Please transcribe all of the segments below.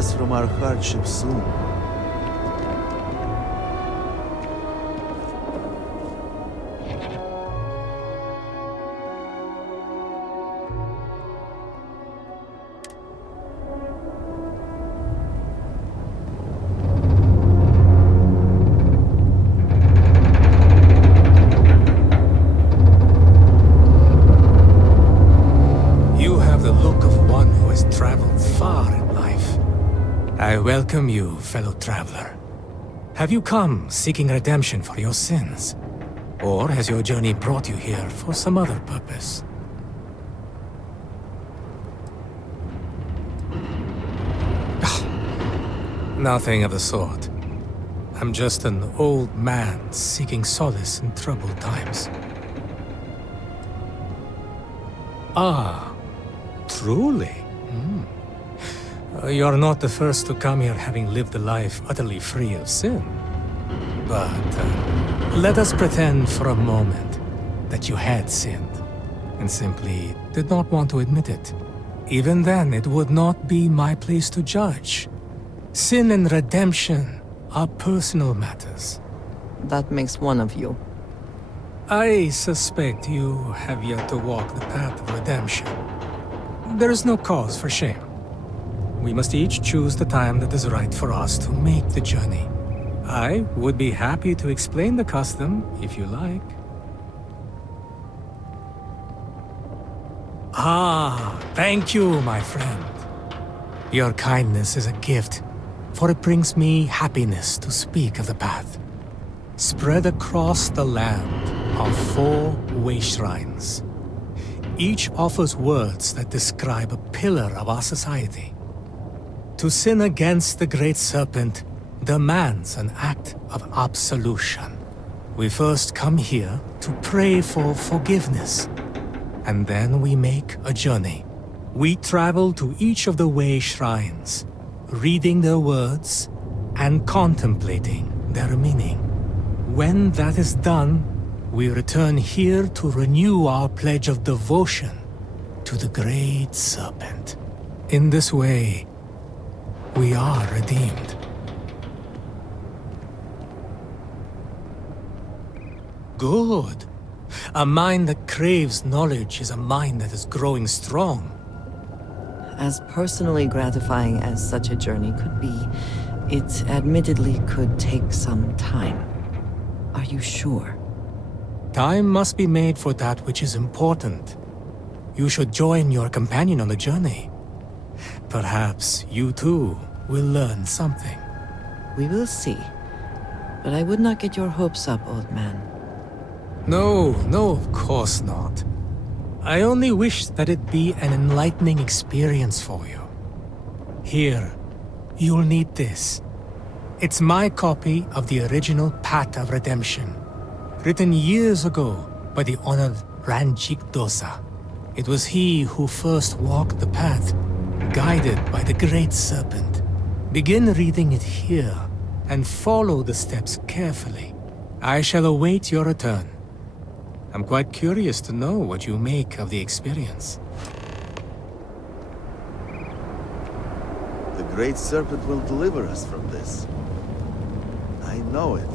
us from our hardship soon. I welcome you, fellow traveler. Have you come seeking redemption for your sins? Or has your journey brought you here for some other purpose? Nothing of the sort. I'm just an old man seeking solace in troubled times. Ah, truly? You're not the first to come here having lived a life utterly free of sin. But let us pretend for a moment that you had sinned, and simply did not want to admit it. Even then, it would not be my place to judge. Sin and redemption are personal matters. That makes one of you. I suspect you have yet to walk the path of redemption. There is no cause for shame. We must each choose the time that is right for us to make the journey. I would be happy to explain the custom, if you like. Ah, thank you, my friend. Your kindness is a gift, for it brings me happiness to speak of the path. Spread across the land are 4 way shrines. Each offers words that describe a pillar of our society. To sin against the Great Serpent demands an act of absolution. We first come here to pray for forgiveness, and then we make a journey. We travel to each of the way shrines, reading their words and contemplating their meaning. When that is done, we return here to renew our pledge of devotion to the Great Serpent. In this way, we are redeemed. Good. A mind that craves knowledge is a mind that is growing strong. As personally gratifying as such a journey could be, it admittedly could take some time. Are you sure? Time must be made for that which is important. You should join your companion on the journey. Perhaps you too will learn something. We will see. But I would not get your hopes up, old man. No, of course not. I only wish that it be an enlightening experience for you. Here, you'll need this. It's my copy of the original Path of Redemption, written years ago by the honored Ranjik Dosa. It was he who first walked the path, guided by the Great Serpent. Begin reading it here, and follow the steps carefully. I shall await your return. I'm quite curious to know what you make of the experience. The Great Serpent will deliver us from this. I know it.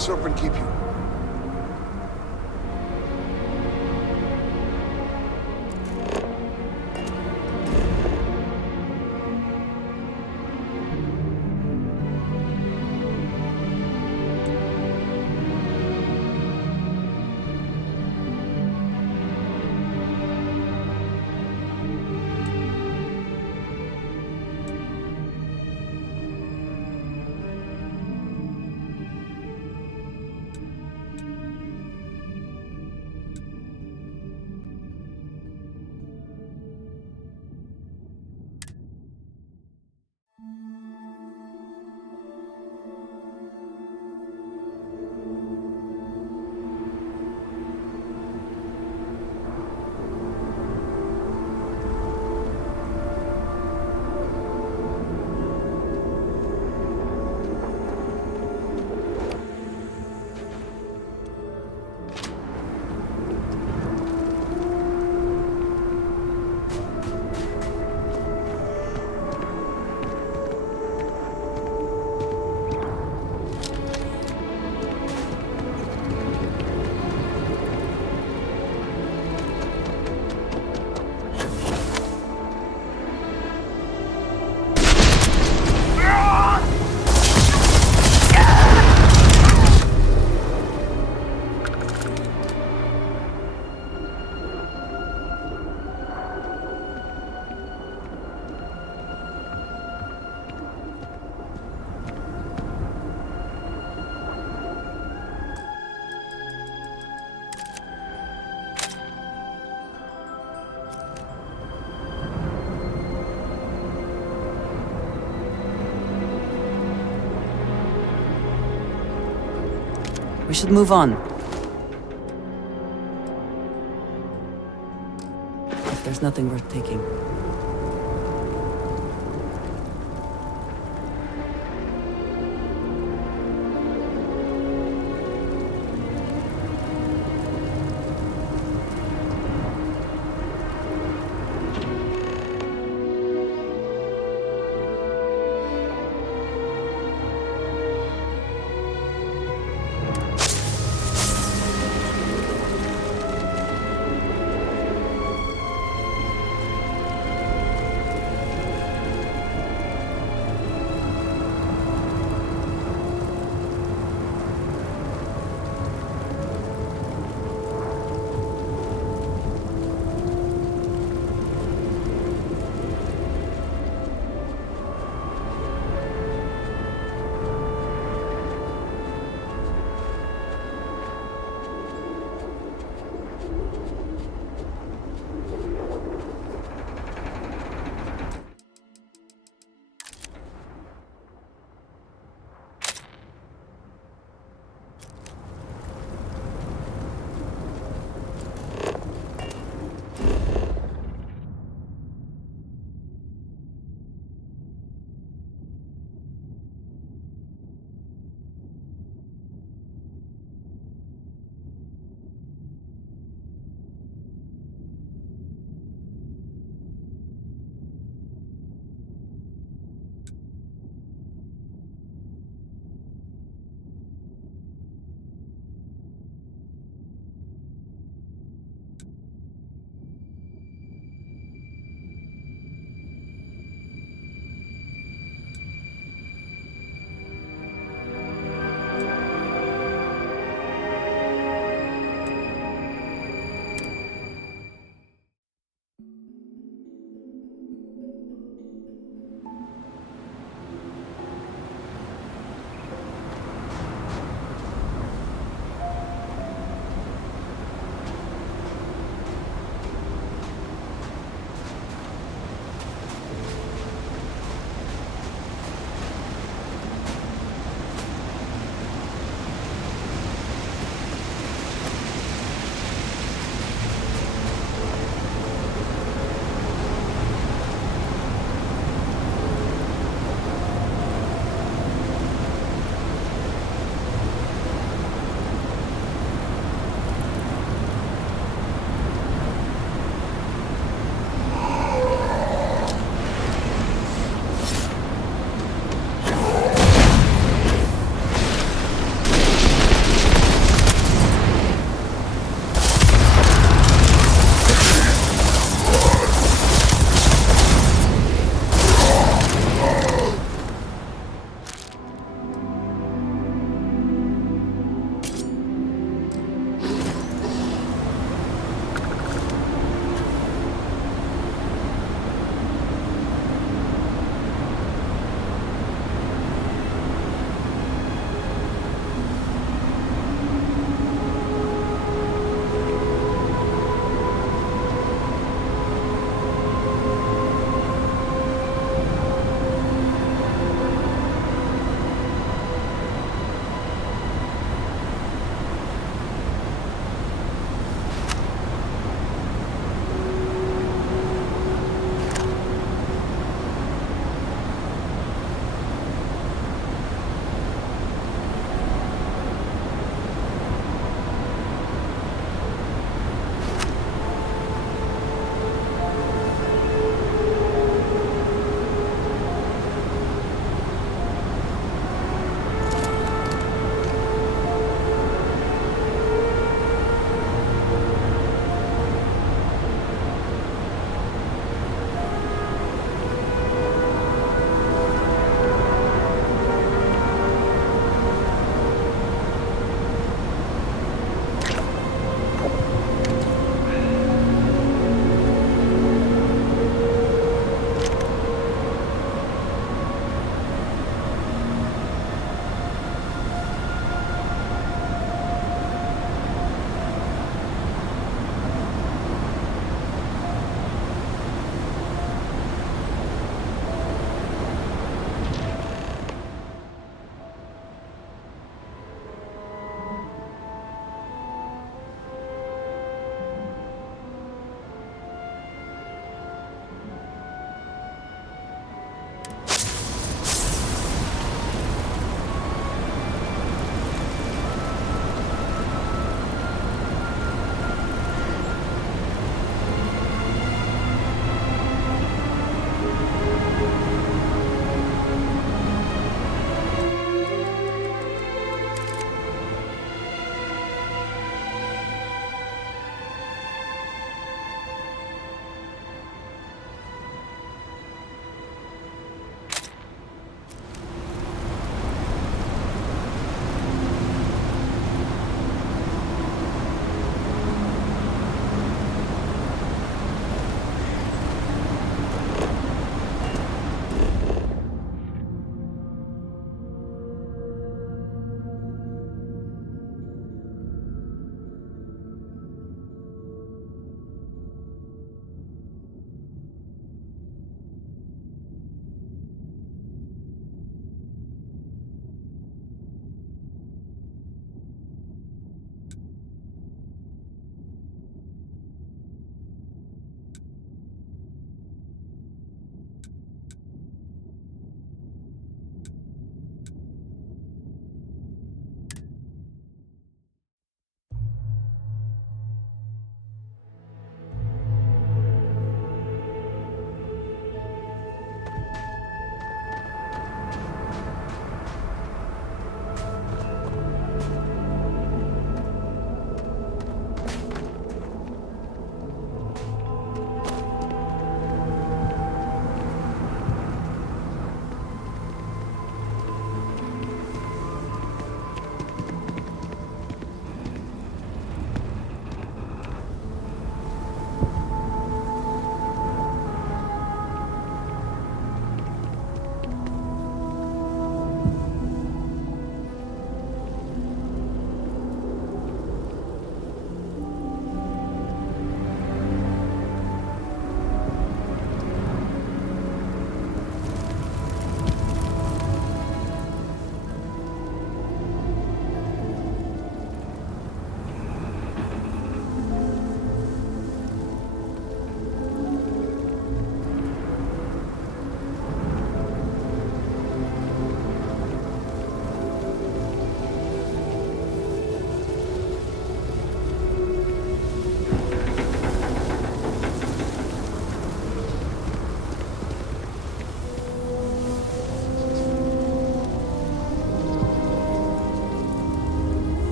Serpent keep you? We should move on. If there's nothing worth taking.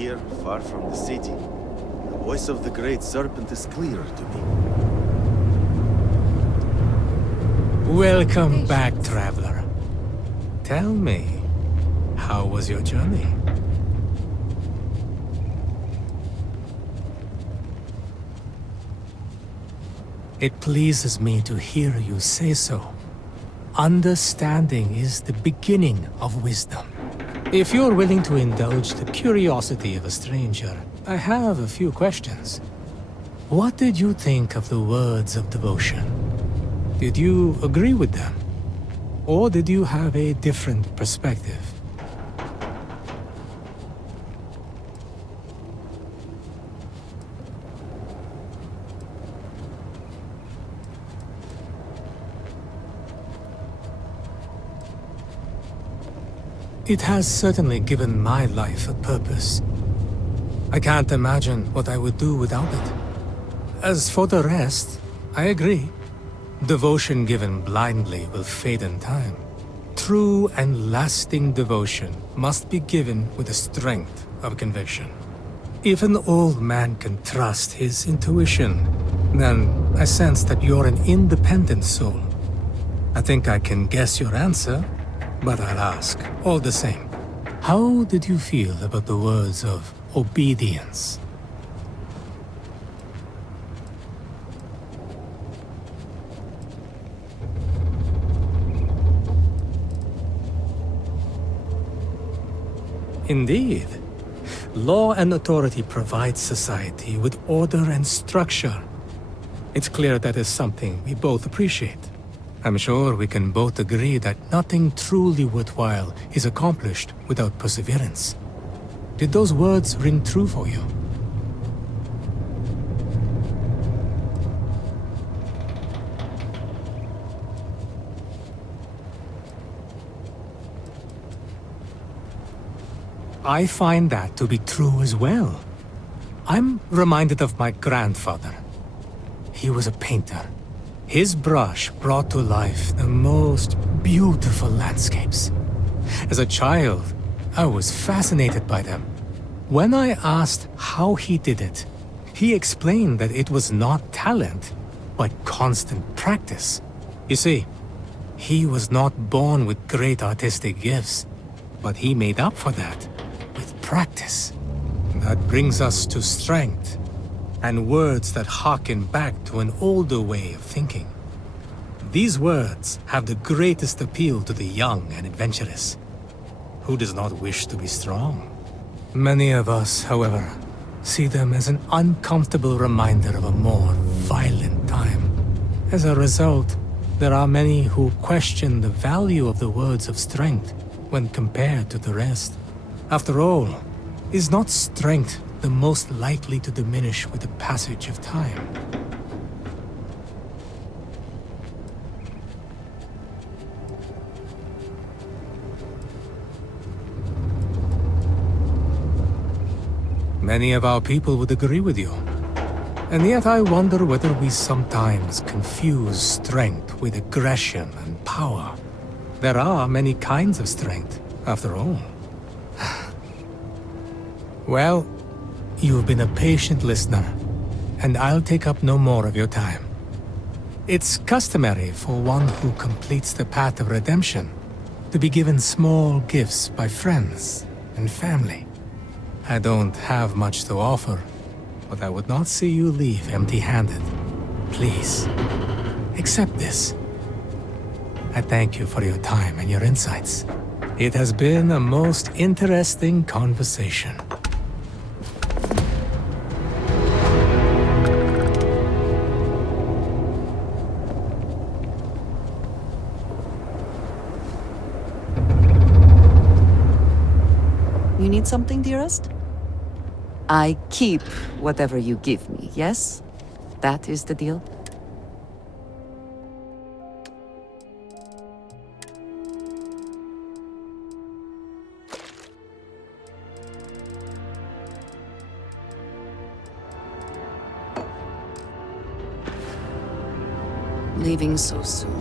here, far from the city, the voice of the great serpent is clearer to me. Welcome back, traveler. Tell me, how was your journey? It pleases me to hear you say so. Understanding is the beginning of wisdom. If you're willing to indulge the curiosity of a stranger, I have a few questions. What did you think of the words of devotion? Did you agree with them? Or did you have a different perspective? It has certainly given my life a purpose. I can't imagine what I would do without it. As for the rest, I agree. Devotion given blindly will fade in time. True and lasting devotion must be given with the strength of conviction. If an old man can trust his intuition, then I sense that you're an independent soul. I think I can guess your answer, but I'll ask, all the same. How did you feel about the words of obedience? Indeed. Law and authority provide society with order and structure. It's clear that is something we both appreciate. I'm sure we can both agree that nothing truly worthwhile is accomplished without perseverance. Did those words ring true for you? I find that to be true as well. I'm reminded of my grandfather. He was a painter. His brush brought to life the most beautiful landscapes. As a child, I was fascinated by them. When I asked how he did it, he explained that it was not talent, but constant practice. You see, he was not born with great artistic gifts, but he made up for that with practice. That brings us to strength, and words that harken back to an older way of thinking. These words have the greatest appeal to the young and adventurous. Who does not wish to be strong? Many of us, however, see them as an uncomfortable reminder of a more violent time. As a result, there are many who question the value of the words of strength when compared to the rest. After all, is not strength the most likely to diminish with the passage of time? Many of our people would agree with you. And yet I wonder whether we sometimes confuse strength with aggression and power. There are many kinds of strength, after all. Well, you've been a patient listener, and I'll take up no more of your time. It's customary for one who completes the path of redemption to be given small gifts by friends and family. I don't have much to offer, but I would not see you leave empty-handed. Please, accept this. I thank you for your time and your insights. It has been a most interesting conversation. You need something, dearest? I keep whatever you give me, yes? That is the deal? Leaving so soon.